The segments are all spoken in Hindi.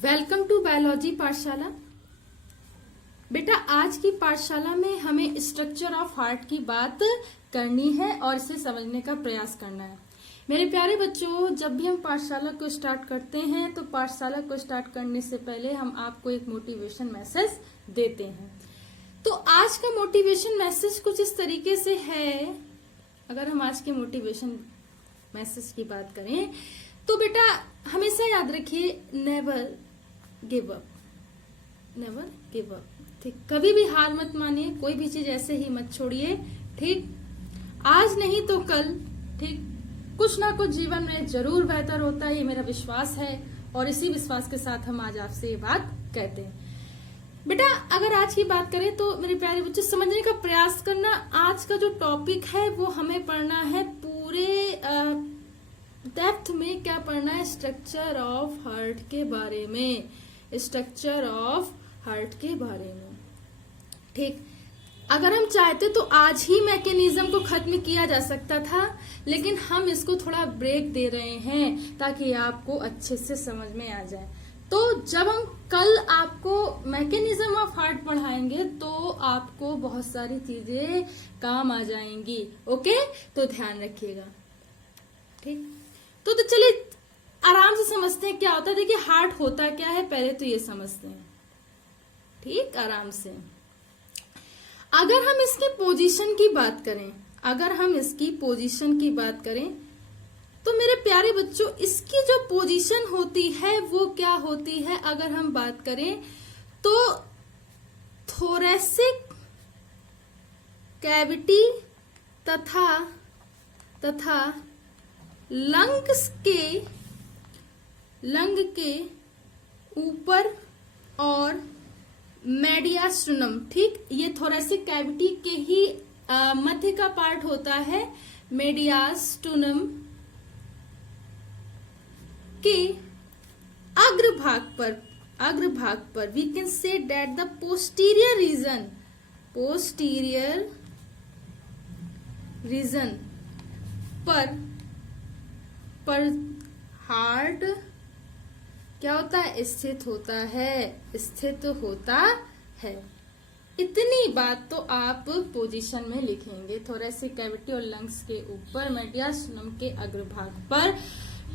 वेलकम टू बायोलॉजी पाठशाला। बेटा, आज की पाठशाला में हमें स्ट्रक्चर ऑफ हार्ट की बात करनी है और इसे समझने का प्रयास करना है। मेरे प्यारे बच्चों, जब भी हम पाठशाला को स्टार्ट करते हैं तो पाठशाला को स्टार्ट करने से पहले हम आपको एक मोटिवेशन मैसेज देते हैं। तो आज का मोटिवेशन मैसेज कुछ इस तरीके से है। अगर हम आज के मोटिवेशन मैसेज की बात करें तो बेटा हमेशा याद रखिए, never give up, never give up. ठीक, कभी भी हार मत मानिए, कोई भी चीज ऐसे ही मत छोड़िए। ठीक, आज नहीं तो कल, ठीक, कुछ ना कुछ जीवन में जरूर बेहतर होता है, ये मेरा विश्वास है और इसी विश्वास के साथ हम आज आपसे ये बात कहते हैं। बेटा, अगर आज की बात करें तो मेरे प्यारे बच्चे समझने का प्रयास करना। आज का जो टॉपिक है वो हमें पढ़ना है पूरे डेप्थ में। क्या पढ़ना है? स्ट्रक्चर ऑफ हार्ट के बारे में, स्ट्रक्चर ऑफ हार्ट के बारे में। ठीक, अगर हम चाहते तो आज ही मैकेनिज्म को खत्म किया जा सकता था, लेकिन हम इसको थोड़ा ब्रेक दे रहे हैं ताकि आपको अच्छे से समझ में आ जाए। तो जब हम कल आपको मैकेनिज्म ऑफ हार्ट पढ़ाएंगे तो आपको बहुत सारी चीजें काम आ जाएंगी। ओके, तो ध्यान रखिएगा। ठीक, तो चलिए आराम से समझते हैं क्या होता है। देखिए, हार्ट होता क्या है पहले तो ये समझते हैं। ठीक, आराम से। अगर हम इसकी पोजीशन की बात करें, अगर हम इसकी पोजीशन की बात करें तो मेरे प्यारे बच्चों, इसकी जो पोजीशन होती है वो क्या होती है? अगर हम बात करें तो थोरेसिक कैविटी तथा लंग के ऊपर और मेडियास्टुनम। ठीक, ये थोरेसिक कैविटी के ही मध्य का पार्ट होता है। मेडियास्टुनम के अग्रभाग पर we can say that the posterior region पर हार्ट क्या होता है? स्थित होता है। इतनी बात तो आप पोजीशन में लिखेंगे। थोरेसिक कैविटी और लंग्स के ऊपर मेडियास्टुनम के अग्रभाग पर,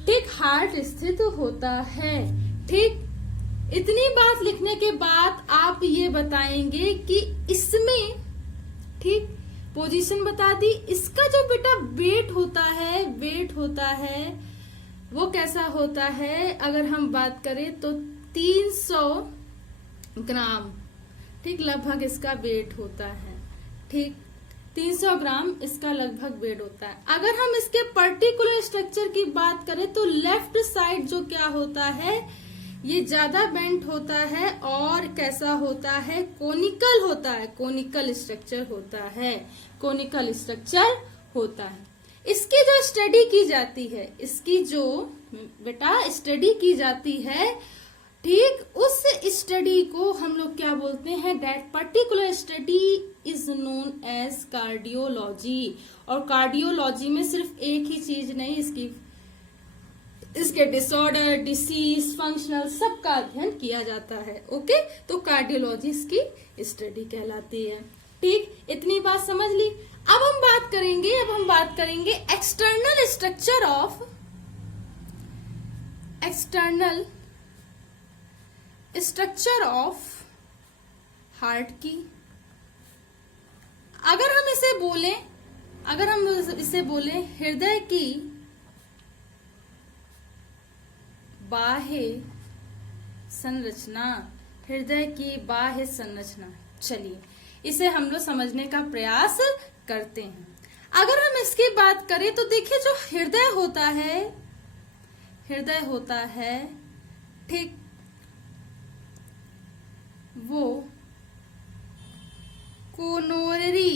ठीक, हार्ट स्थित होता है। ठीक, इतनी बात लिखने के बाद आप ये बताएंगे कि इसमें, ठीक, पोजीशन बता दी। इसका जो बेटा वेट होता है वो कैसा होता है? अगर हम बात करें तो 300 ग्राम, ठीक, लगभग इसका वेट होता है। ठीक, 300 ग्राम इसका लगभग वेट होता है। अगर हम इसके पर्टिकुलर स्ट्रक्चर की बात करें तो लेफ्ट साइड जो क्या होता है, ये ज्यादा बेंट होता है और कैसा होता है? कोनिकल होता है। कोनिकल स्ट्रक्चर होता है। इसकी जो स्टडी की जाती है, ठीक, उस स्टडी को हम लोग क्या बोलते हैं? That particular study is known as cardiology. और कार्डियोलॉजी में सिर्फ एक ही चीज नहीं, इसके डिसऑर्डर, डिसीज, फंक्शनल, सबका अध्ययन किया जाता है। ओके, तो कार्डियोलॉजी इसकी स्टडी कहलाती है। ठीक, इतनी बात समझ ली। अब हम बात करेंगे एक्सटर्नल स्ट्रक्चर ऑफ हार्ट की। अगर हम इसे बोले हृदय की बाह्य संरचना, चलिए इसे हम लोग समझने का प्रयास करते हैं। अगर हम इसकी बात करें तो देखिए, जो हृदय होता है, ठीक, वो कोरोनरी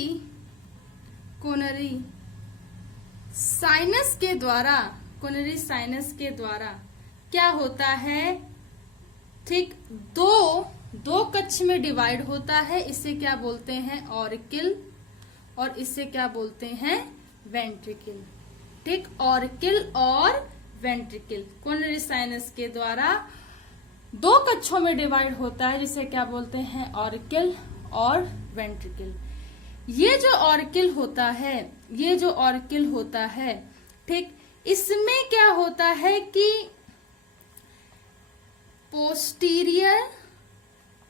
साइनस के द्वारा क्या होता है? ठीक, दो कक्ष में डिवाइड होता है। इसे क्या बोलते हैं? ऑरिकल, और इसे क्या बोलते हैं? वेंट्रिकल। ठीक, ऑरिकल और वेंट्रिकल कोरोनरी साइनस के द्वारा दो कक्षों में डिवाइड होता है, जिसे क्या बोलते हैं, ऑरिकल और वेंट्रिकल। ये जो ऑरिकल होता है, ये जो ऑरिकल होता है, ठीक, इसमें क्या होता है कि पोस्टीरियर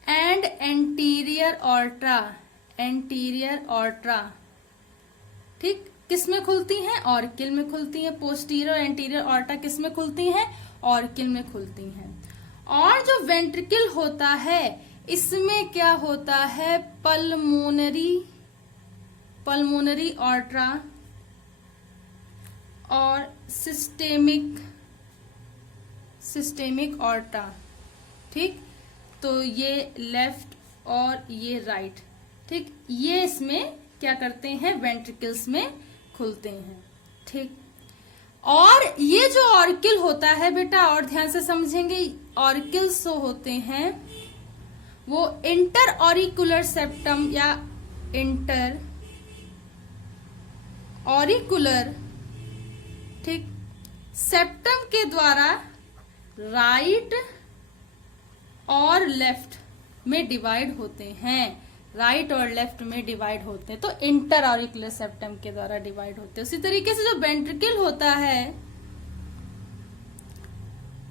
एंड एंटीरियर ऑर्ट्रा, एंटीरियर ऑर्ट्रा, ठीक, किसमें खुलती हैं, ऑरिकल में खुलती हैं। पोस्टीरियर और एंटीरियर ऑर्ट्रा किसमें खुलती हैं, ऑरिकल में खुलती हैं। और जो वेंट्रिकल होता है, इसमें क्या होता है, पल्मोनरी ऑर्ट्रा और सिस्टेमिक ऑर्ट्रा, ठीक। तो ये लेफ्ट और ये राइट, ठीक, ये इसमें क्या करते हैं, वेंट्रिकल्स में खुलते हैं, ठीक। और ये जो ऑरिकल होता है बेटा, और ध्यान से समझेंगे, ऑरिकल्स जो होते हैं वो इंटर ऑरिकुलर सेप्टम या इंटर ऑरिकुलर, ठीक, सेप्टम के द्वारा राइट और लेफ्ट में डिवाइड होते हैं, राइट और लेफ्ट में डिवाइड होते हैं, तो इंटर ऑरिकुलर सेप्टम के द्वारा डिवाइड होते हैं। उसी तरीके से जो वेंट्रिकल होता है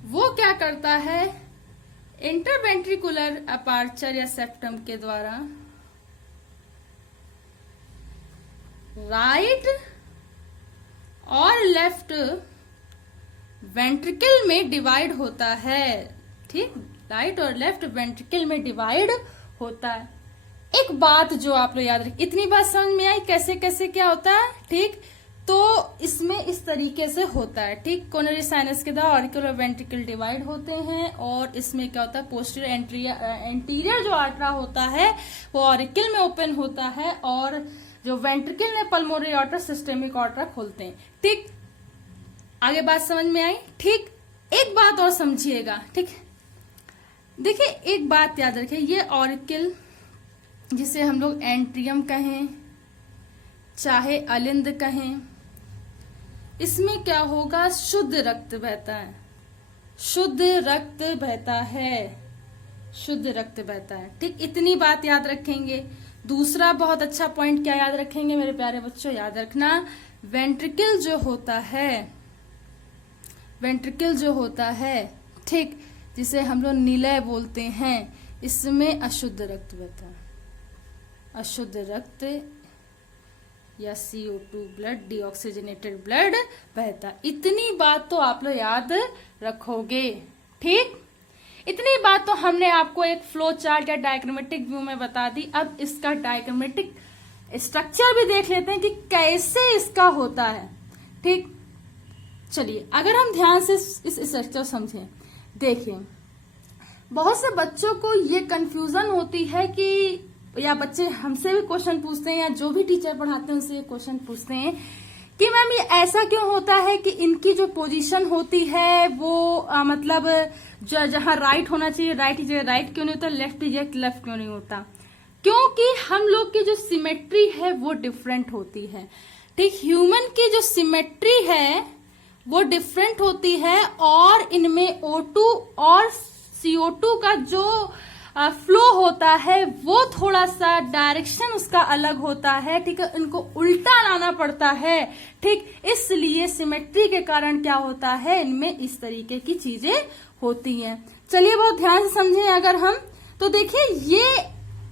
वो क्या करता है, इंटरवेंट्रिकुलर अपार्चर या सेप्टम के द्वारा राइट और लेफ्ट वेंट्रिकल में डिवाइड होता है, ठीक, राइट और लेफ्ट वेंट्रिकल में डिवाइड होता है। एक बात जो आप लोग याद रखें, इतनी बात समझ में आई कैसे कैसे क्या होता है, ठीक। तो इसमें इस तरीके से होता है, ठीक, कोरोनरी साइनस के द्वारा ऑरिकल और वेंट्रिकल डिवाइड होते हैं। और इसमें क्या होता है, पोस्टीरियर एंटीरियर जो आर्टरा होता है वो ऑरिकल में ओपन होता है, और जो वेंट्रिकल में पल्मोनरी ऑर्ट्रा, सिस्टेमिक ऑर्ट्रा खोलते हैं, ठीक। आगे बात समझ में आई, ठीक। एक बात और समझिएगा, ठीक, देखिए एक बात याद रखें, ये ऑरिकल जिसे हम लोग एंट्रियम कहें चाहे अलिंद कहें, इसमें क्या होगा, शुद्ध रक्त बहता है, शुद्ध रक्त बहता है, शुद्ध रक्त बहता है, ठीक। इतनी बात याद रखेंगे। दूसरा बहुत अच्छा पॉइंट क्या याद रखेंगे मेरे प्यारे बच्चों, याद रखना, वेंट्रिकल जो होता है, वेंट्रिकल जो होता है, ठीक, जिसे हम लोग निलय बोलते हैं, इसमें अशुद्ध रक्त बहता है, अशुद्ध रक्त या CO2 ब्लड, डीऑक्सीजनेटेड ब्लड बहता। इतनी बात तो आप लोग याद रखोगे, ठीक। इतनी बात तो हमने आपको एक फ्लो चार्ट या डायग्रामेटिक व्यू में बता दी। अब इसका डायग्रामेटिक स्ट्रक्चर भी देख लेते हैं कि कैसे इसका होता है, ठीक। चलिए अगर हम ध्यान से इस स्ट्रक्चर समझें, देखिए बहुत से बच्चों को ये कंफ्यूजन होती है कि, या बच्चे हमसे भी क्वेश्चन पूछते हैं या जो भी टीचर पढ़ाते हैं उनसे ये क्वेश्चन पूछते हैं कि मैम ये ऐसा क्यों होता है कि इनकी जो पोजीशन होती है वो मतलब जो जहां राइट होना चाहिए राइट की जगह राइट क्यों नहीं होता, लेफ्ट की जगह लेफ्ट क्यों नहीं होता, क्योंकि हम लोग की जो सिमेट्री है वो डिफरेंट होती है, ठीक। ह्यूमन की जो सिमेट्री है वो डिफरेंट होती है, और इनमें O2 और CO2 का जो फ्लो होता है वो थोड़ा सा डायरेक्शन उसका अलग होता है, ठीक है, इनको उल्टा लाना पड़ता है, ठीक। इसलिए सिमेट्री के कारण क्या होता है, इनमें इस तरीके की चीजें होती हैं। चलिए बहुत ध्यान से समझें अगर हम, तो देखिए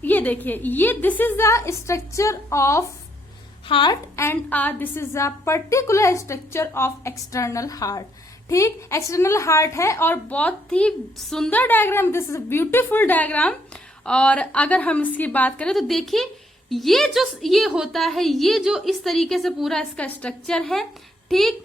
ये देखिए, ये this is the structure of heart and this is the particular structure of external heart, ठीक। एक्सटर्नल हार्ट है और बहुत ही सुंदर diagram, this is beautiful diagram. और अगर हम इसकी बात करें तो देखिए ये होता है, ये जो इस तरीके से पूरा इसका स्ट्रक्चर है, ठीक।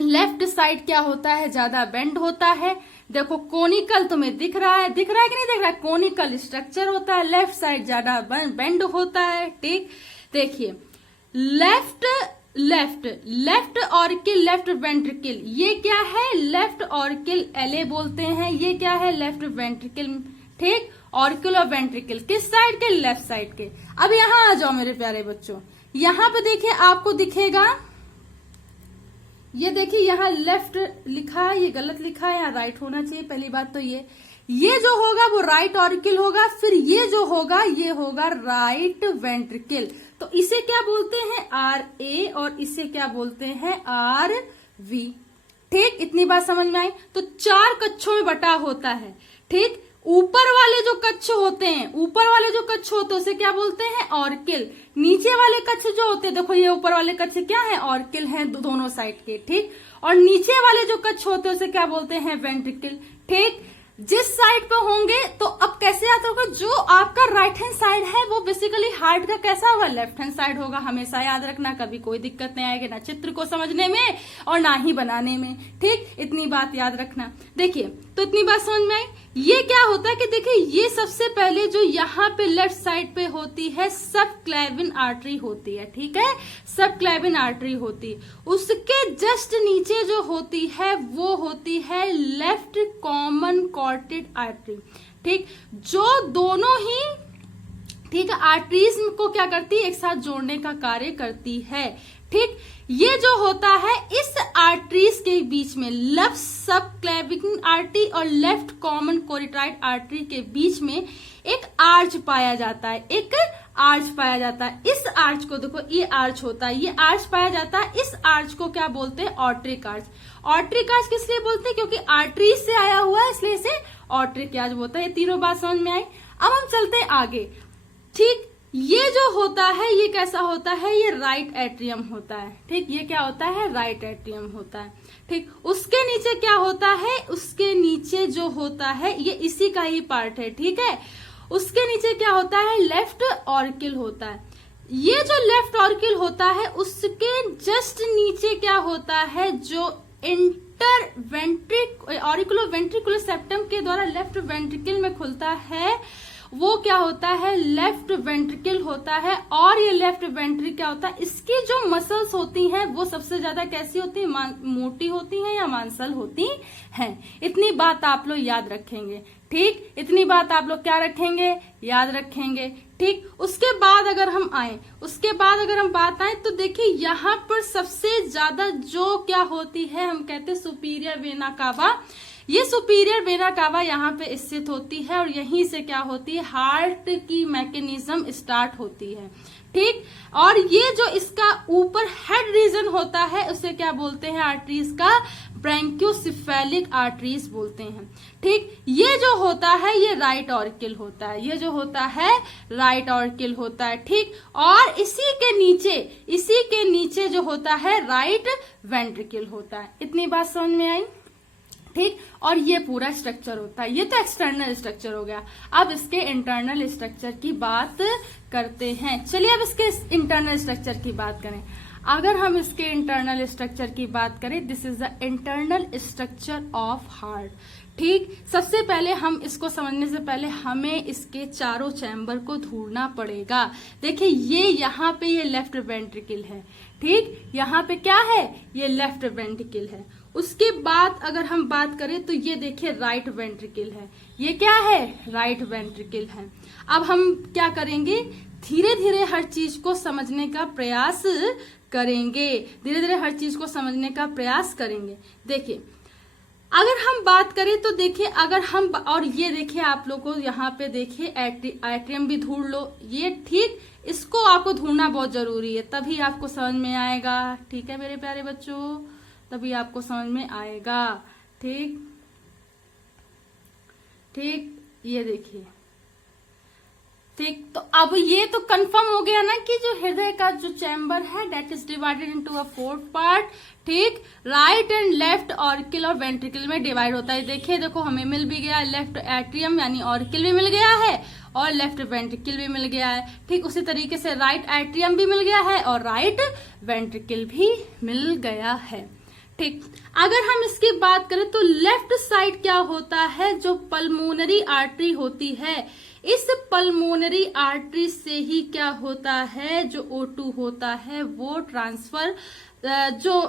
लेफ्ट साइड क्या होता है, ज्यादा बेंड होता है, देखो कोनिकल तुम्हें दिख रहा है कि नहीं दिख रहा है, कोनिकल स्ट्रक्चर होता है, लेफ्ट साइड ज्यादा बेंड होता है, ठीक। देखिए लेफ्ट ऑरिकल, लेफ्ट वेंट्रिकल, ये क्या है, लेफ्ट ऑरिकल LA बोलते हैं, ये क्या है, लेफ्ट वेंट्रिकल, ठीक। ऑरिकल और वेंट्रिकल किस साइड के, लेफ्ट साइड के। अब यहां आ जाओ मेरे प्यारे बच्चों, यहां पे देखिए आपको दिखेगा ये देखिए यहाँ लेफ्ट लिखा है, ये गलत लिखा है, यहाँ राइट होना चाहिए। पहली बात तो ये जो होगा वो राइट ऑरिकल होगा, फिर ये जो होगा ये होगा राइट वेंट्रिकल। तो इसे क्या बोलते हैं, आर ए, और इसे क्या बोलते हैं, आर वी। ठीक, इतनी बात समझ में आई। तो 4 कक्षों में बटा होता है। ठीक, ऊपर वाले जो कक्ष होते हैं, उसे क्या बोलते हैं, ऑरिकल। नीचे वाले कक्ष जो होते हैं, देखो ये ऊपर वाले कक्ष क्या है, ऑरिकल हैं दोनों साइड के। ठीक, और नीचे वाले जो कक्ष होते हैं उसे क्या बोलते हैं, वेंट्रिकल। ठीक, जिस साइड पे होंगे, तो अब कैसे याद होगा, जो आपका राइट हैंड साइड है वो बेसिकली हार्ट का कैसा होगा, लेफ्ट हैंड साइड होगा। हमेशा याद रखना, कभी कोई दिक्कत नहीं आएगी, ना चित्र को समझने में और ना ही बनाने में। ठीक, इतनी बात याद रखना। देखिए, तो इतनी बात समझ में आई। ये क्या होता है कि देखिए, ये सबसे पहले जो यहाँ पे लेफ्ट साइड पे होती है सब क्लेविन आर्टरी होती है। ठीक है, सब क्लेविन आर्टरी होती है। उसके जस्ट नीचे जो होती है वो होती है लेफ्ट कॉमन कॉर्टेड आर्टरी। ठीक, जो दोनों ही, ठीक है, आर्टरीज को क्या करती है, एक साथ जोड़ने का कार्य करती है। ठीक, ये जो होता है इस आर्टरीज के बीच में, लेफ्ट सब क्लेविन आर्टरी और लेफ्ट कॉमन कोरिटाइड आर्टरी के बीच में एक आर्च पाया जाता है, एक आर्च पाया जाता है। इस आर्च को देखो, ये आर्च होता है, ये आर्च पाया जाता है। इस आर्च को क्या बोलते हैं, ऑर्ट्रिक आर्च। ऑर्ट्रिक आर्च किस लिए बोलते हैं, क्योंकि आर्टरीज से आया हुआ है, इसलिए इसे ऑर्ट्रिक आर्च बोलता है। ये तीनों बात समझ में आई। अब हम चलते हैं आगे। ठीक, ये जो होता है ये कैसा होता है, ये राइट एट्रियम होता है। ठीक, ये क्या होता है, राइट एट्रियम होता है। ठीक, उसके नीचे क्या होता है, उसके नीचे जो होता है ये इसी का ही पार्ट है। ठीक है, उसके नीचे क्या होता है, लेफ्ट ऑरिकल होता है। ये जो लेफ्ट ऑरिकल होता है उसके जस्ट नीचे क्या होता है, जो इंटर ऑरिकुलो वेंट्रिकुलर सेप्टम के द्वारा लेफ्ट वेंट्रिकल में खुलता है, वो क्या होता है, लेफ्ट वेंट्रिकल होता है। और ये लेफ्ट वेंट्रिकल क्या होता है, इसकी जो मसल्स होती हैं वो सबसे ज्यादा कैसी होती है, मोटी होती हैं या मांसल होती हैं। इतनी बात आप लोग याद रखेंगे। ठीक, इतनी बात आप लोग क्या रखेंगे, याद रखेंगे। ठीक, उसके बाद अगर हम बात आए तो देखिए, यहाँ पर सबसे ज्यादा जो क्या होती है, हम कहते हैं सुपीरियर वेना कावा। ये सुपीरियर वेना कावा यहाँ पे स्थित होती है और यहीं से क्या होती है, हार्ट की मैकेनिज्म स्टार्ट होती है। ठीक, और ये जो इसका ऊपर हेड रीजन होता है उसे क्या बोलते हैं, आर्टरीज का ब्रैंकियोसेफेलिक आर्टरीज बोलते हैं। ठीक, ये जो होता है ये राइट ऑरिकल होता है, ये जो होता है राइट ऑरिकल होता है। ठीक, और इसी के नीचे जो होता है राइट वेंट्रिकल होता है। इतनी बात समझ में आई। ठीक, और ये पूरा स्ट्रक्चर होता है। ये तो एक्सटर्नल स्ट्रक्चर हो गया। अब इसके इंटरनल स्ट्रक्चर की बात करते हैं। चलिए अब इसके इंटरनल स्ट्रक्चर की बात करें। अगर हम इसके इंटरनल स्ट्रक्चर की बात करें, this is the internal structure of heart. ठीक, सबसे पहले हम इसको समझने से पहले हमें इसके चारों चैम्बर को ढूंढना पड़ेगा। देखिए, ये यहाँ पे ये लेफ्ट वेंट्रिकल है। ठीक, यहाँ पे क्या है, ये लेफ्ट वेंट्रिकल है। उसके बाद अगर हम बात करें तो ये देखिए राइट वेंट्रिकल है, ये क्या है, राइट वेंट्रिकल है। अब हम क्या करेंगे, धीरे धीरे हर चीज को समझने का प्रयास करेंगे, देखिए, अगर हम बात करें तो देखिए, अगर हम, और ये देखिए आप लोग को यहाँ पे देखिए एट्रियम भी ढूंढ लो। ये ठीक, इसको आपको ढूंढना बहुत जरूरी है, तभी आपको समझ में आएगा। ठीक है मेरे प्यारे बच्चों, तभी आपको समझ में आएगा। ठीक, ये देखिए। ठीक, तो अब ये तो कंफर्म हो गया ना कि जो हृदय का जो चैम्बर है that is divided into a 4 part. ठीक, राइट एंड लेफ्ट ऑरिकल और वेंट्रिकल में डिवाइड होता है। देखो हमें मिल भी गया, लेफ्ट एट्रियम यानी ऑरिकल भी मिल गया है और लेफ्ट वेंट्रिकल भी मिल गया है। ठीक, उसी तरीके से राइट एट्रियम भी मिल गया है और राइट वेंट्रिकल भी मिल गया है। ठीक, अगर हम इसकी बात करें तो लेफ्ट साइड क्या होता है, जो पल्मोनरी आर्टरी होती है, इस पल्मोनरी आर्टरी से ही क्या होता है, जो O2 होता है वो ट्रांसफर जो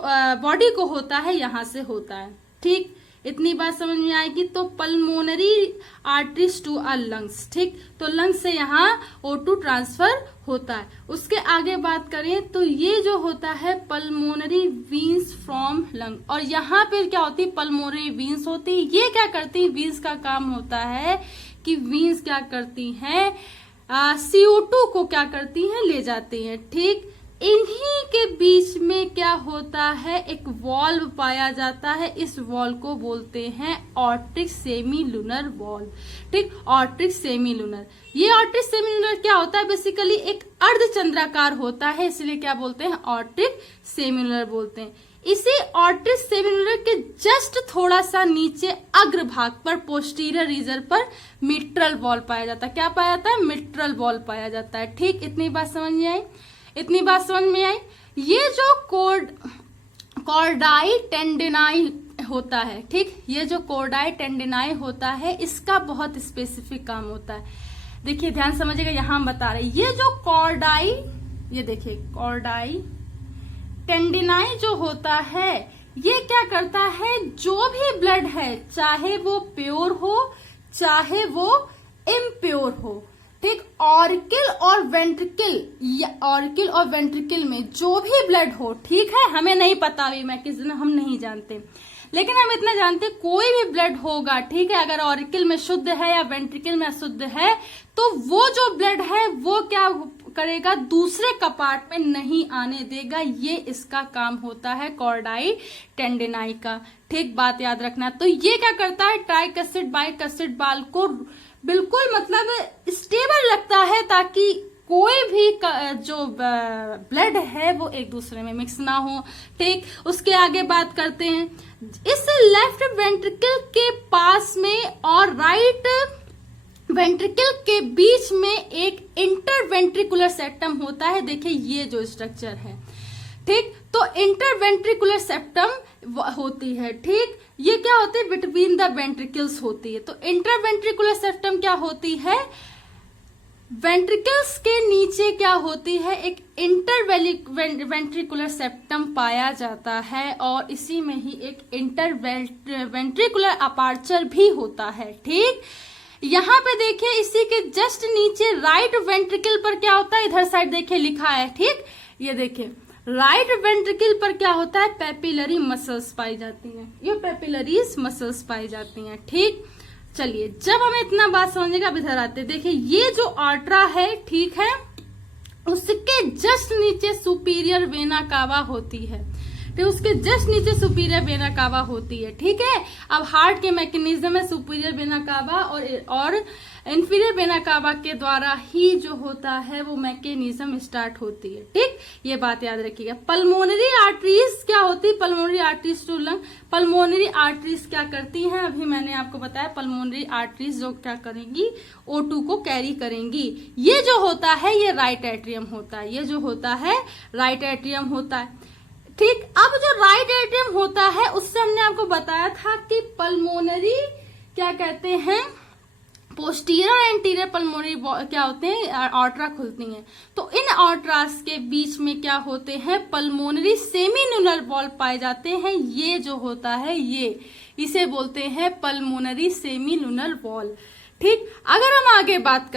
बॉडी को होता है यहां से होता है। ठीक, इतनी बात समझ में आएगी। तो pulmonary arteries to our lungs, ठीक, तो लंग्स से यहाँ O2 ट्रांसफर होता है। उसके आगे बात करें तो ये जो होता है पल्मोनरी वीन्स फ्रॉम लंग, और यहाँ पे क्या होती है, पल्मोनरी वीन्स होती है। ये क्या करती है, वीन्स का काम होता है कि वीन्स क्या करती हैं, CO2 को क्या करती हैं, ले जाती हैं, ठीक। इन्हीं के बीच में क्या होता है, एक वॉल्व पाया जाता है। इस वॉल्व को बोलते हैं ऑर्टिक सेमीलुनर वॉल्व, ठीक, ऑर्टिक सेमीलुनर। ये ऑर्टिक सेमीलुनर क्या होता है, बेसिकली एक अर्धचंद्राकार होता है, इसलिए क्या बोलते हैं, ऑर्टिक सेमीलुनर बोलते हैं। इसी ऑर्टिक सेमीलुनर के जस्ट थोड़ा सा नीचे अग्रभाग पर पोस्टीरियर रीजन पर मिट्रल वॉल्व पाया जाता है। क्या पाया जाता है, मिट्रल वॉल्व पाया जाता है, ठीक। इतनी बात समझ में आई, इतनी बात समझ में आई। ये जो कॉर्डाई टेंडिनाई होता है, ठीक, ये जो कॉर्डाई टेंडिनाई होता है, इसका बहुत स्पेसिफिक काम होता है। देखिए ध्यान समझिएगा, यहां हम बता रहे हैं, ये जो कॉर्डाई, ये देखिए कॉर्डाई टेंडिनाई जो होता है, ये क्या करता है, जो भी ब्लड है, चाहे वो प्योर हो चाहे वो इम्प्योर हो, ठीक, ऑरिकल और वेंट्रिकल में जो भी ब्लड हो, ठीक है, हमें नहीं पता अभी मैं किस दिन, हम नहीं जानते, लेकिन हम इतना जानते कोई भी ब्लड होगा, ठीक है, अगर ऑरिकल में शुद्ध है या वेंट्रिकल में अशुद्ध है, तो वो जो ब्लड है वो क्या करेगा, दूसरे कपाट में नहीं आने देगा। ये इसका काम होता है कॉर्डाई टेंडिनाई का, ठीक, बात याद रखना। तो ये क्या करता है, ट्राइक एसिड बाल को बिल्कुल मतलब स्टेबल रखता है, ताकि कोई भी जो ब्लड है वो एक दूसरे में मिक्स ना हो, ठीक। उसके आगे बात करते हैं, इस लेफ्ट वेंट्रिकल के पास में और राइट वेंट्रिकल के बीच में एक इंटरवेंट्रिकुलर सेप्टम होता है। देखिए ये जो स्ट्रक्चर है, ठीक, तो इंटरवेंट्रिकुलर सेप्टम होती है, ठीक, ये क्या होती है, बिटवीन द वेंट्रिकल्स होती है। तो इंटरवेंट्रिकुलर सेप्टम क्या होती है, वेंट्रिकल्स के नीचे क्या होती है, एक इंटरवेंट्रिकुलर सेप्टम पाया जाता है, और इसी में ही एक इंटरवेंट्रिकुलर अपार्चर भी होता है, ठीक। यहाँ पे देखिए इसी के जस्ट नीचे राइट वेंट्रिकल पर क्या होता है, इधर साइड देखिए लिखा है, ठीक, ये देखिए राइट वेंट्रिकल पर क्या होता है, पेपिलरी मसल्स पाई जाती हैं, ये पेपिलरीज मसल्स पाई जाती हैं, ठीक। चलिए जब हमें इतना बात समझेगा, अब इधर आते, देखिए ये जो आर्टरा है, ठीक है, उसके जस्ट नीचे सुपीरियर वेना कावा होती है, तो उसके जस्ट नीचे सुपीरियर वेना कावा होती है, ठीक है। अब हार्ट के मैकेनिज्म में सुपीरियर वेना कावा और इंफीरियर वेना कावा के द्वारा ही जो होता है वो मैकेनिज्म स्टार्ट होती है, ठीक, ये बात याद रखिएगा। पल्मोनरी आर्टरीज क्या होती है, pulmonary arteries to lung, pulmonary arteries क्या करती हैं, अभी मैंने आपको बताया, पल्मोनरी आर्टरीज जो क्या करेंगी, O2 को कैरी करेंगी। ये जो होता है ये राइट एट्रियम होता है, ये जो होता है राइट एट्रियम होता है, ठीक। अब जो राइट एट्रियम होता है उससे हमने आपको बताया था कि पल्मोनरी क्या कहते हैं, पोस्टीरियर और एंटीरियर पल्मोनरी क्या होते हैं, आर्टरा खुलती हैं। तो इन आर्टरास के बीच में क्या होते हैं, पल्मोनरी सेमीलुनर वॉल्व पाए जाते हैं। ये जो होता है ये इसे बोलते हैं पल्मोनरी सेमीलुनर वॉल्व, ठीक। अगर हम आगे बात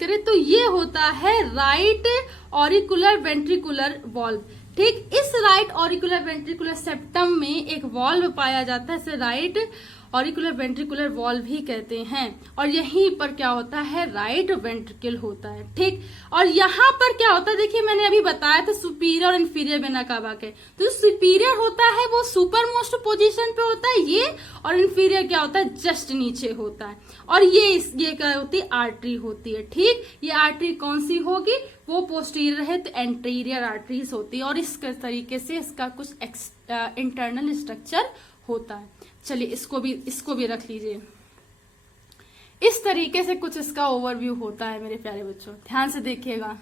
करें तो ये होता है राइट ऑरिकुलर वेंट्रिकुलर वॉल्व, ठीक। इस राइट ऑरिकुलर वेंट्रिकुलर सेप्टम में एक वॉल्व पाया जाता है, इसे राइट ऑरिकुलर वेंट्रिकुलर वॉल्व भी कहते हैं, और यहीं पर क्या होता है, राइट वेंट्रिकल होता है, ठीक। और यहाँ पर क्या होता है, देखिए मैंने अभी बताया था सुपीरियर और इंफीरियर वेना कावा के, तो सुपीरियर होता है वो सुपर मोस्ट पोजीशन पे होता है ये, और इंफीरियर क्या होता है, जस्ट नीचे होता है, और ये क्या होती है, आर्टरी होती है, ठीक। ये आर्टरी कौन सी होगी, वो पोस्टीरियर है तो एंटीरियर आर्टरीज होती है, और इस तरीके से इसका कुछ इंटरनल स्ट्रक्चर होता है। चलिए इसको भी रख लीजिए। इस तरीके से कुछ इसका ओवरव्यू होता है मेरे प्यारे बच्चों, ध्यान से देखिएगा।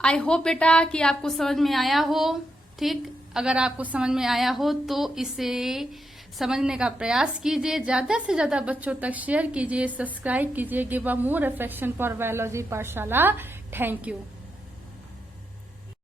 आई होप बेटा कि आपको समझ में आया हो, ठीक। अगर आपको समझ में आया हो तो इसे समझने का प्रयास कीजिए, ज्यादा से ज्यादा बच्चों तक शेयर कीजिए, सब्सक्राइब कीजिए। Give a more affection for biology Pathshala. Thank you.